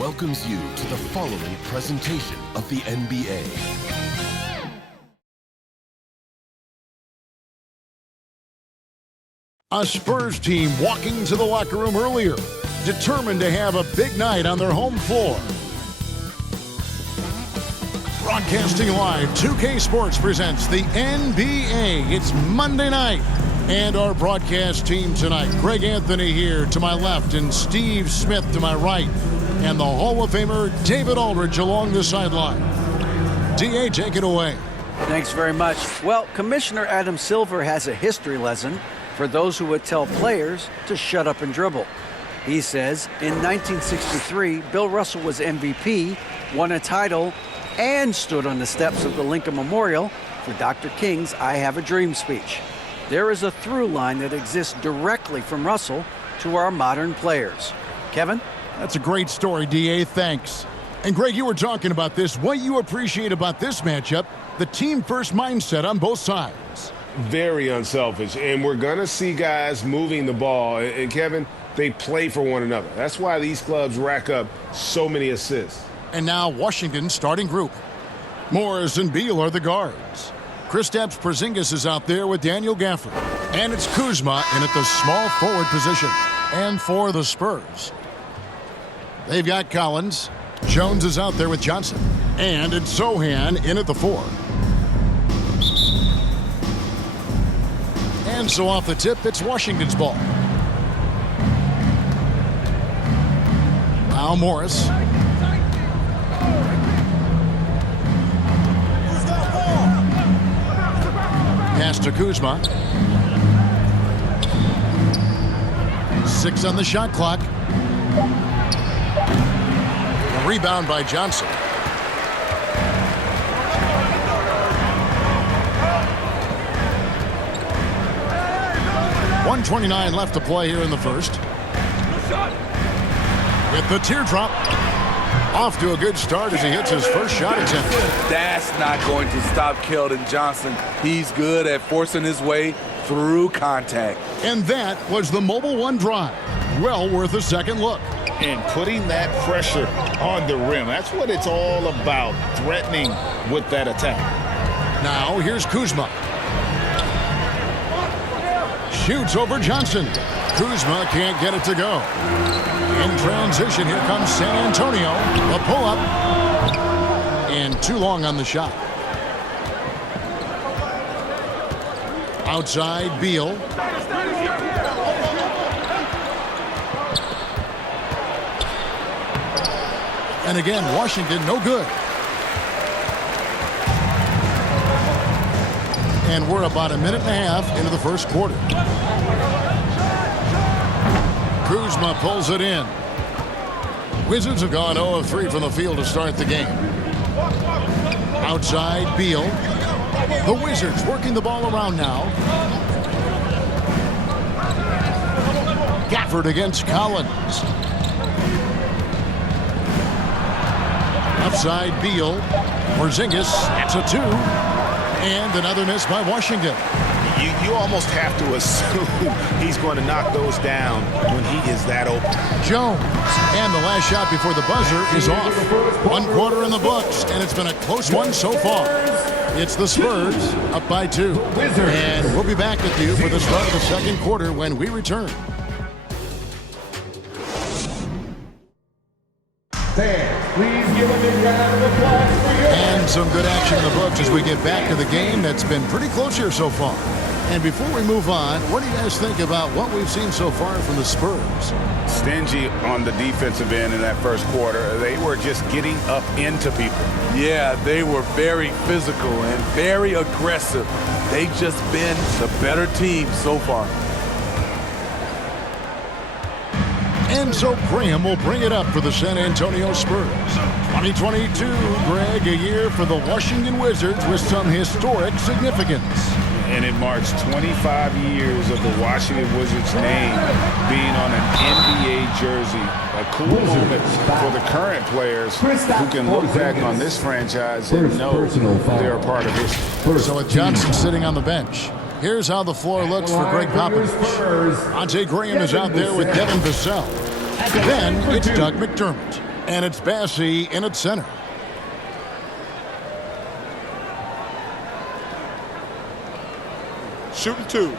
welcomes you to the following presentation of the NBA. A Spurs team walking to the locker room earlier, determined to have a big night on their home floor. Broadcasting live, 2K Sports presents the NBA. It's Monday night. And our broadcast team tonight, Greg Anthony here to my left and Steve Smith to my right. And the Hall of Famer David Aldridge along the sideline. DA, take it away. Thanks very much. Well, Commissioner Adam Silver has a history lesson for those who would tell players to shut up and dribble. He says in 1963, Bill Russell was MVP, won a title, and stood on the steps of the Lincoln Memorial for Dr. King's I Have a Dream speech. There is a through line that exists directly from Russell to our modern players. Kevin? That's a great story, DA. Thanks. And Greg, you were talking about this. What you appreciate about this matchup, the team-first mindset on both sides. Very unselfish, and we're going to see guys moving the ball. And Kevin, they play for one another. That's why these clubs rack up so many assists. And now Washington's starting group. Morris and Beal are the guards. Kristaps Porzingis is out there with Daniel Gafford. And it's Kuzma in at the small forward position. And for the Spurs, they've got Collins. Jones is out there with Johnson. And it's Sohan in at the 4. And so off the tip, it's Washington's ball. Now Morris. Pass to Kuzma. 6 on the shot clock. A rebound by Johnson. .129 left to play here in the first. With the teardrop. Off to a good start as he hits his first shot attempt. That's not going to stop Keldon Johnson. He's good at forcing his way through contact. And that was the Mobile One drive. Well worth a second look. And putting that pressure on the rim. That's what it's all about, threatening with that attack. Now here's Kuzma. Shoots over Johnson. Kuzma can't get it to go. In transition, here comes San Antonio. A pull-up. And too long on the shot. Outside, Beal. And again, Washington, no good. And we're about a minute and a half into the first quarter. Kuzma pulls it in. Wizards have gone 0 of 3 from the field to start the game. Outside, Beal. The Wizards working the ball around now. Gafford against Collins. Outside, Beal. Porzingis, that's a 2. And another miss by Washington. You almost have to assume he's going to knock those down when he is that open. Jones. And the last shot before the buzzer is off. 1 quarter in the books, and it's been a close one so far. It's the Spurs up by 2. And we'll be back with you for the start of the second quarter when we return. Please give a big round of applause for your... And some good action in the books as we get back to the game that's been pretty close here so far. And before we move on, what do you guys think about what we've seen so far from the Spurs? Stingy on the defensive end in that first quarter. They were just getting up into people. Yeah, they were very physical and very aggressive. They've just been the better team so far. And so Graham will bring it up for the San Antonio Spurs. 2022, Greg, a year for the Washington Wizards with some historic significance. And it marks 25 years of the Washington Wizards name being on an NBA jersey. A cool moment for the current players who can look back on this franchise and know they're a part of history. So with Johnson sitting on the bench, here's how the floor looks for Greg Popovich. Ante Graham is out there with Devin Vassell. Then it's Doug McDermott. And it's Bassey in at center. Shooting 2.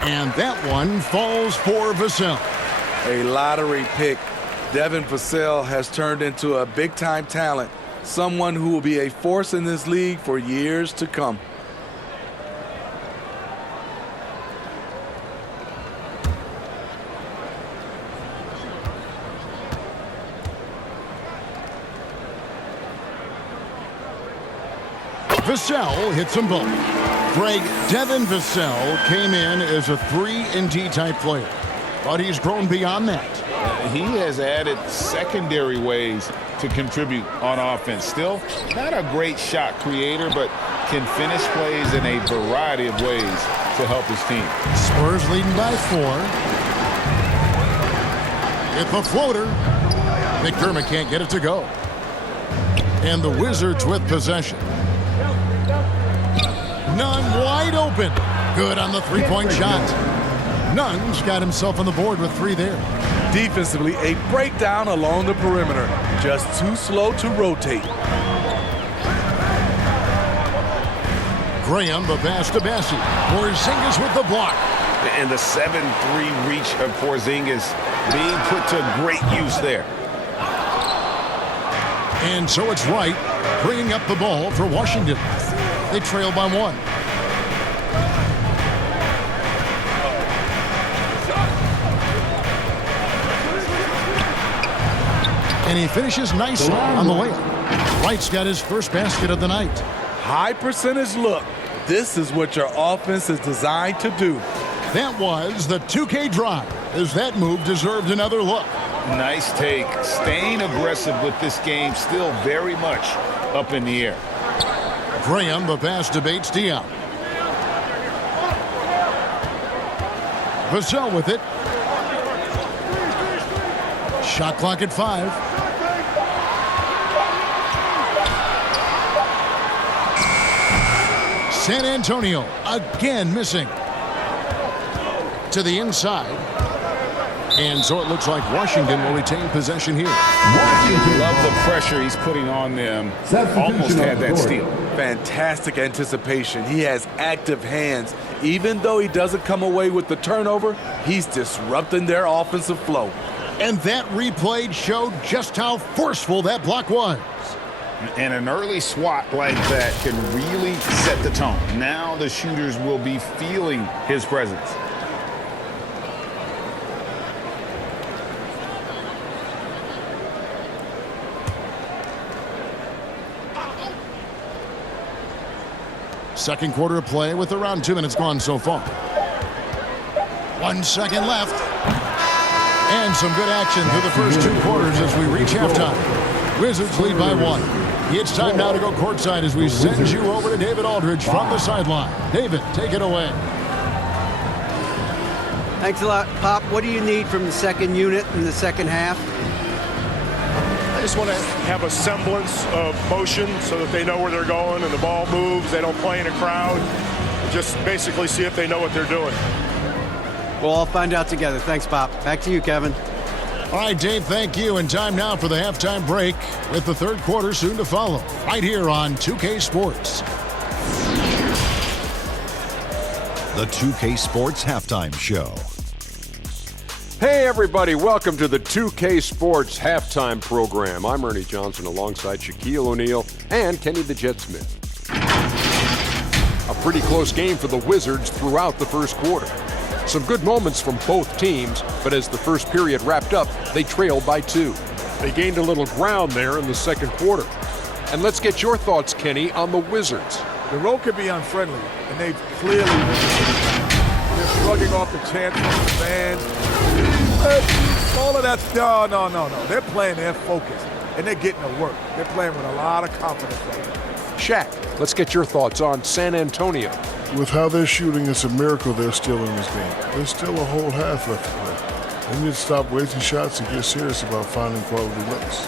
And that one falls for Vassell. A lottery pick. Devin Vassell has turned into a big-time talent, someone who will be a force in this league for years to come. Vassell hits them both. Greg, Devin Vassell came in as a 3-and-D type player, but he's grown beyond that. He has added secondary ways to contribute on offense. Still not a great shot creator, but can finish plays in a variety of ways to help his team. Spurs leading by 4. With the floater, McDermott can't get it to go. And the Wizards with possession. Nunn wide open. Good on the three-point shot. Nunn's got himself on the board with 3 there. Defensively, a breakdown along the perimeter. Just too slow to rotate. Graham, the pass to Bassey. Porzingis with the block. And the 7-3 reach of Porzingis being put to great use there. And so it's Wright bringing up the ball for Washington. They trail by 1. And he finishes nicely on the layup. Wright's got his first basket of the night. High percentage look. This is what your offense is designed to do. That was the 2K drive, as that move deserved another look. Nice take. Staying aggressive with this game, still very much up in the air. Graham, the pass to Bates Diop. Vassell with it. Shot clock at 5. San Antonio again missing. To the inside. And so it looks like Washington will retain possession here. Love the pressure he's putting on them. Almost had that steal. Fantastic anticipation. He has active hands. Even though he doesn't come away with the turnover, he's disrupting their offensive flow. And that replay showed just how forceful that block was. And an early swat like that can really set the tone. Now the shooters will be feeling his presence. Second quarter of play with around 2 minutes gone so far. 1 second left. And some good action through the first 2 quarters as we reach halftime. Wizards lead by 1. It's time now to go courtside as we send you over to David Aldridge from the sideline. David, take it away. Thanks a lot, Pop. What do you need from the second unit in the second half? I just want to have a semblance of motion so that they know where they're going and the ball moves. They don't play in a crowd. Just basically see if they know what they're doing. We'll all find out together. Thanks, Pop. Back to you, Kevin. All right, Dave, thank you. And time now for the halftime break with the third quarter soon to follow. Right here on 2K Sports. The 2K Sports Halftime Show. Hey everybody, welcome to the 2K Sports Halftime Program. I'm Ernie Johnson alongside Shaquille O'Neal and Kenny the Jet Smith. A pretty close game for the Wizards throughout the first quarter. Some good moments from both teams, but as the first period wrapped up, they trailed by 2. They gained a little ground there in the second quarter. And let's get your thoughts, Kenny, on the Wizards. The road could be unfriendly, and they've clearly they're shrugging off the chance from the fans. All of that, no. They're playing their focus, and they're getting to work. They're playing with a lot of confidence right now. Shaq, let's get your thoughts on San Antonio. With how they're shooting, it's a miracle they're still in this game. There's still a whole half left to play. They need to stop wasting shots and get serious about finding quality looks.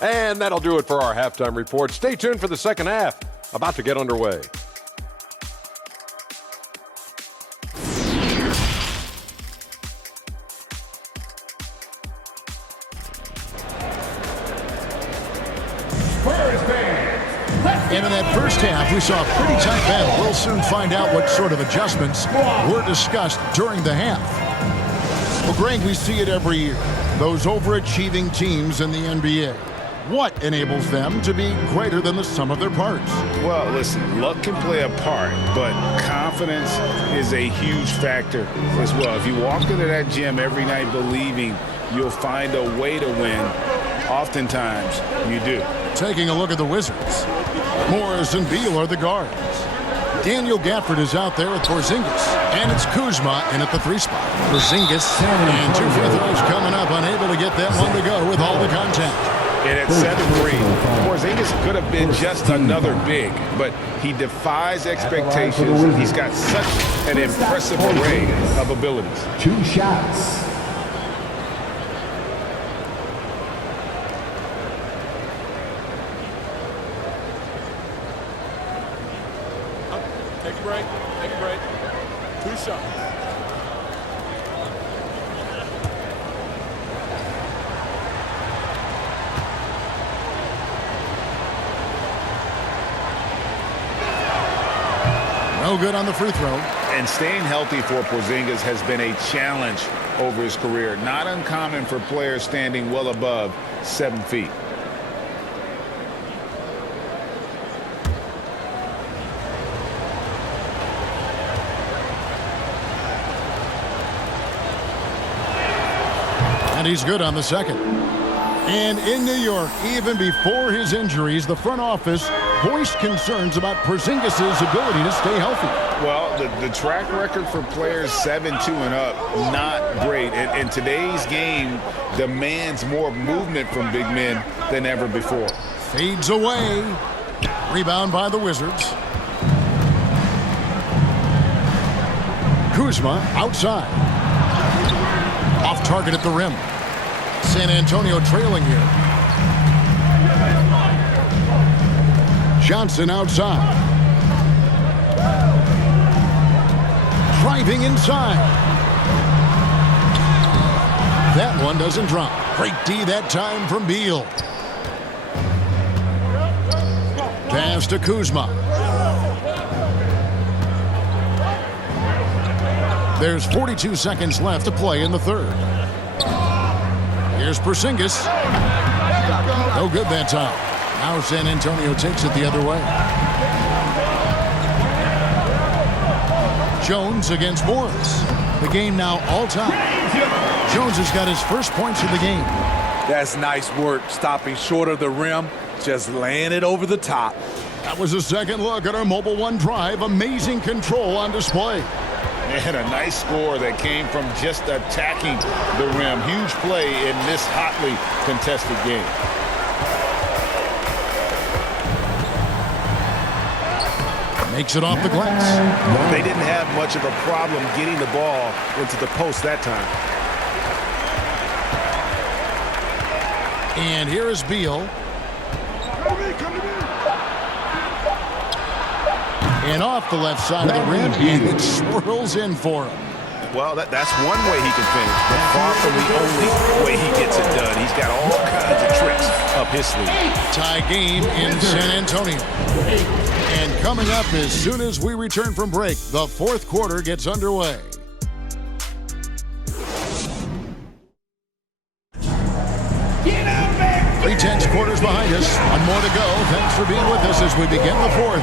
And that'll do it for our halftime report. Stay tuned for the second half, about to get underway. And in that first half, we saw a pretty tight battle. We'll soon find out what sort of adjustments were discussed during the half. Well, Greg, we see it every year. Those overachieving teams in the NBA. What enables them to be greater than the sum of their parts? Well, listen, luck can play a part, but confidence is a huge factor as well. If you walk into that gym every night believing you'll find a way to win, oftentimes you do. Taking a look at the Wizards. Morris and Beal are the guards. Daniel Gafford is out there with Porzingis. And it's Kuzma in at the 3 spot. Porzingis and 2 free throws coming up, unable to get that one to go with all the contact. And at 7-3, Porzingis could have been just another big, but he defies expectations. He's got such an impressive array of abilities. 2 shots. Take a break. Take a break. 2 shots. No good on the free throw. And staying healthy for Porzingis has been a challenge over his career. Not uncommon for players standing well above 7 feet. And he's good on the second. And in New York, even before his injuries, the front office voiced concerns about Porzingis' ability to stay healthy. Well, the track record for players 7-2 and up, not great. And today's game demands more movement from big men than ever before. Fades away. Rebound by the Wizards. Kuzma outside. Off target at the rim. San Antonio trailing here. Johnson outside. Driving inside. That one doesn't drop. Great D that time from Beal. Pass to Kuzma. There's 42 seconds left to play in the third. Here's Porzingis. No good that time. Now San Antonio takes it the other way. Jones against Morris. The game now all-time. Jones has got his first points of the game. That's nice work, stopping short of the rim, just laying it over the top. That was a second look at our Mobile One drive. Amazing control on display. And a nice score that came from just attacking the rim. Huge play in this hotly contested game. Makes it off the glass. They didn't have much of a problem getting the ball into the post that time. And here is Beal. And off the left side of the rim, and it swirls in for him. Well, that's one way he can finish, but far from the only way he gets it done. He's got all kinds of tricks up his sleeve. Tie game in San Antonio. And coming up as soon as we return from break, the fourth quarter gets underway. Three tenths quarters behind us. One more to go. Thanks for being with us as we begin the fourth.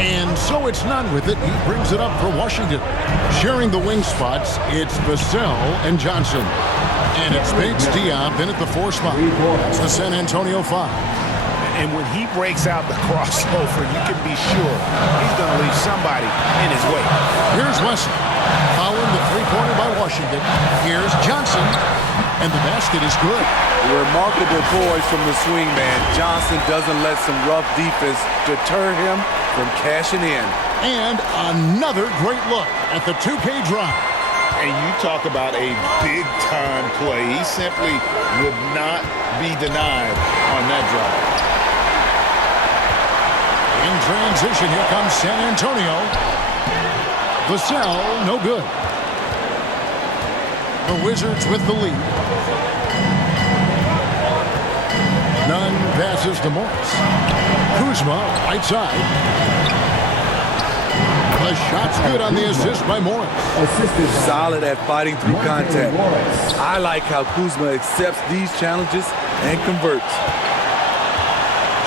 And so it's none with it. He brings it up for Washington. Sharing the wing spots, it's Vassell and Johnson. And it's Bates Diop in at the 4 spot. That's the San Antonio 5. And when he breaks out the crossover, you can be sure he's going to leave somebody in his way. Here's Wesson. Following the three-pointer by Washington. Here's Johnson. And the basket is good. Remarkable poise from the swing man. Johnson doesn't let some rough defense deter him from cashing in. And another great look at the 2K drive. And you talk about a big-time play. He simply would not be denied on that drive. In transition, here comes San Antonio. Vassell, no good. The Wizards with the lead. Nunn passes to Morris. Kuzma, right side. The shot's good on the assist by Morris. Solid at fighting through contact. I like how Kuzma accepts these challenges and converts.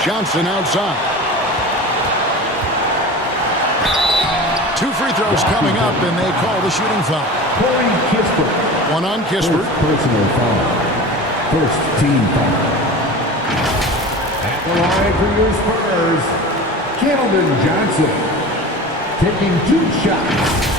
Johnson outside. 2 free throws coming up, and they call the shooting foul. One on Kispert. Personal foul. First team foul. At the line for your Spurs, Keldon Johnson. Taking 2 shots.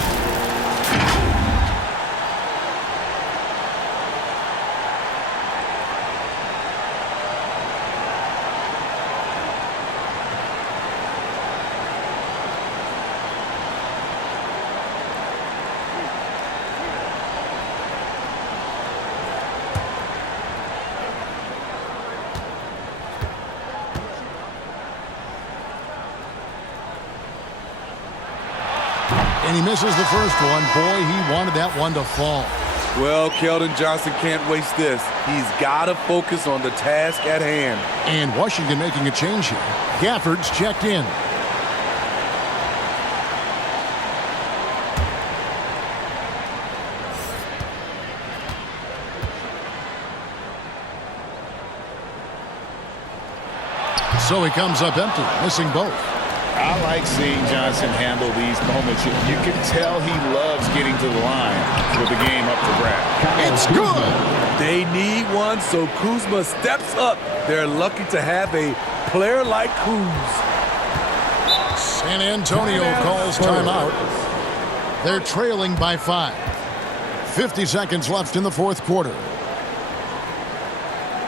And he misses the first one. Boy, he wanted that one to fall. Well, Keldon Johnson can't waste this. He's got to focus on the task at hand. And Washington making a change here. Gafford's checked in. So he comes up empty, missing both. I like seeing Johnson handle these moments. You can tell he loves getting to the line with the game up for grabs. It's good. They need one, so Kuzma steps up. They're lucky to have a player like Kuz. San Antonio calls timeout. They're trailing by 5. 50 seconds left in the fourth quarter.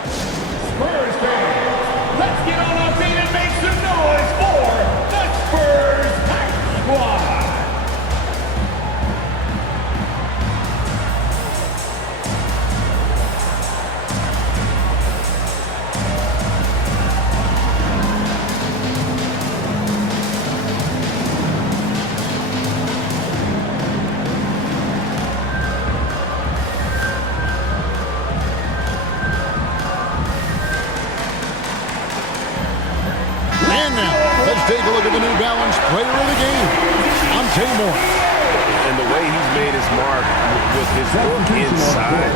Spurs fans, let's get on our feet and make some noise for the Spurs Hype Squad. Take a look at the New Balance player of the game, Monte Morris. And the way he's made his mark with his work inside,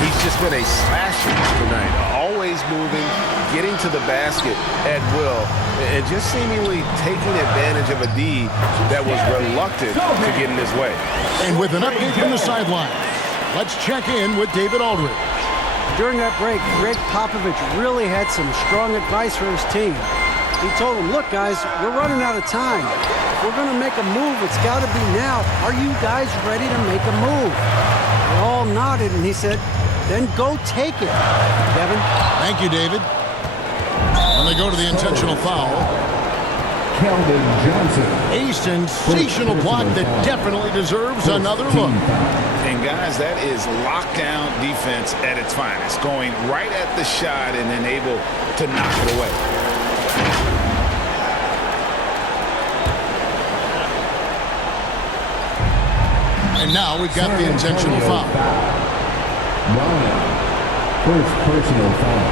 he's just been a slasher tonight. Always moving, getting to the basket at will, and just seemingly taking advantage of a D that was reluctant to get in his way. And with an update from the sideline, let's check in with David Aldridge. During that break, Greg Popovich really had some strong advice for his team. He told them, look, guys, we're running out of time. If we're going to make a move, it's got to be now. Are you guys ready to make a move? They all nodded, and he said, then go take it, Kevin. Thank you, David. And they go to the intentional foul. Keldon Johnson. A sensational block that definitely deserves another look. And guys, that is lockdown defense at its finest. Going right at the shot and then able to knock it away. And now we've got the intentional foul. First personal foul.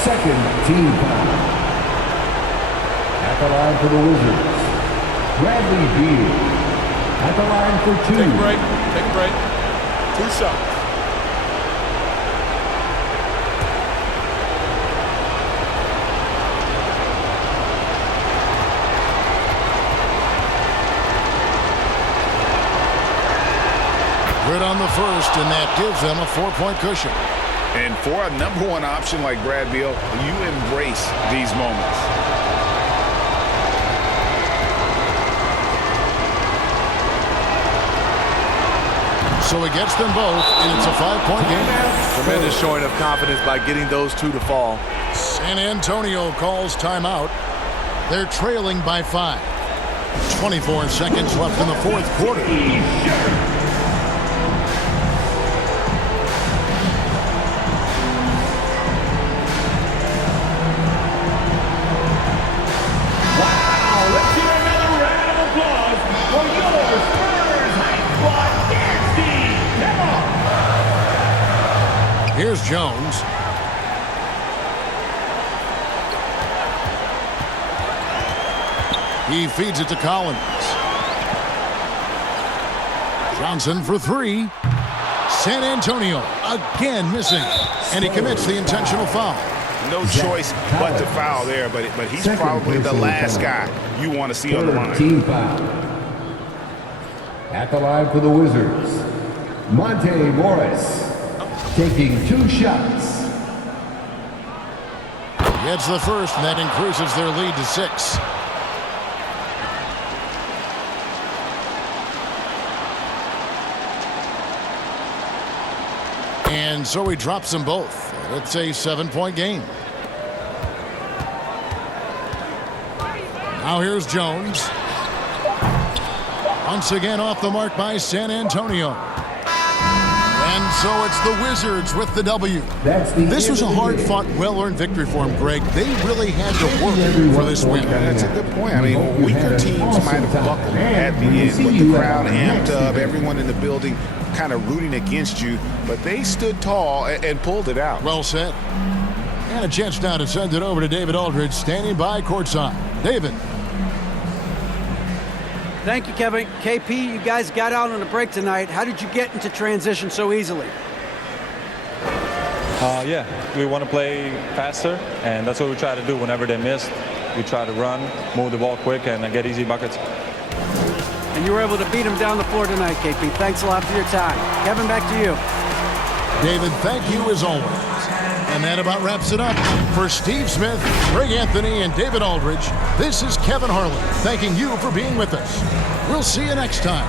Second team foul. At the line for the Wizards, Bradley Beal. At the line for 2. Take a break. Take a break. 2 shots. Good on the first, and that gives them a 4-point cushion. And for a #1 option like Brad Beal, you embrace these moments. So he gets them both, and it's a 5-point game. Tremendous showing of confidence by getting those 2 to fall. San Antonio calls timeout. They're trailing by 5. 24 seconds left in the fourth quarter. Here's Jones. He feeds it to Collins. Johnson for three. San Antonio again missing. And he commits the intentional foul. No choice but to foul there, but he's probably the last guy you want to see on the line. Team foul. At the line for the Wizards, Monte Morris taking 2 shots. Gets the first, and that increases their lead to 6. And so he drops them both. It's a 7-point game. Now here's Jones. Once again off the mark by San Antonio. And so it's the Wizards with the W. This was a hard-fought, well-earned victory for them, Greg. They really had to work for this win. That's a good point. I mean, weaker teams might have buckled at the end, but the crowd amped up, everyone in the building kind of rooting against you, but they stood tall and pulled it out. Well said. And a chance now to send it over to David Aldridge, standing by courtside. David. Thank you, Kevin. KP, you guys got out on a break tonight. How did you get into transition so easily? Yeah, we want to play faster, and that's what we try to do whenever they miss. We try to run, move the ball quick, and get easy buckets. And you were able to beat them down the floor tonight, KP. Thanks a lot for your time. Kevin, back to you. David, thank you as always. And that about wraps it up. For Steve Smith, Greg Anthony, and David Aldridge, this is Kevin Harlan thanking you for being with us. We'll see you next time.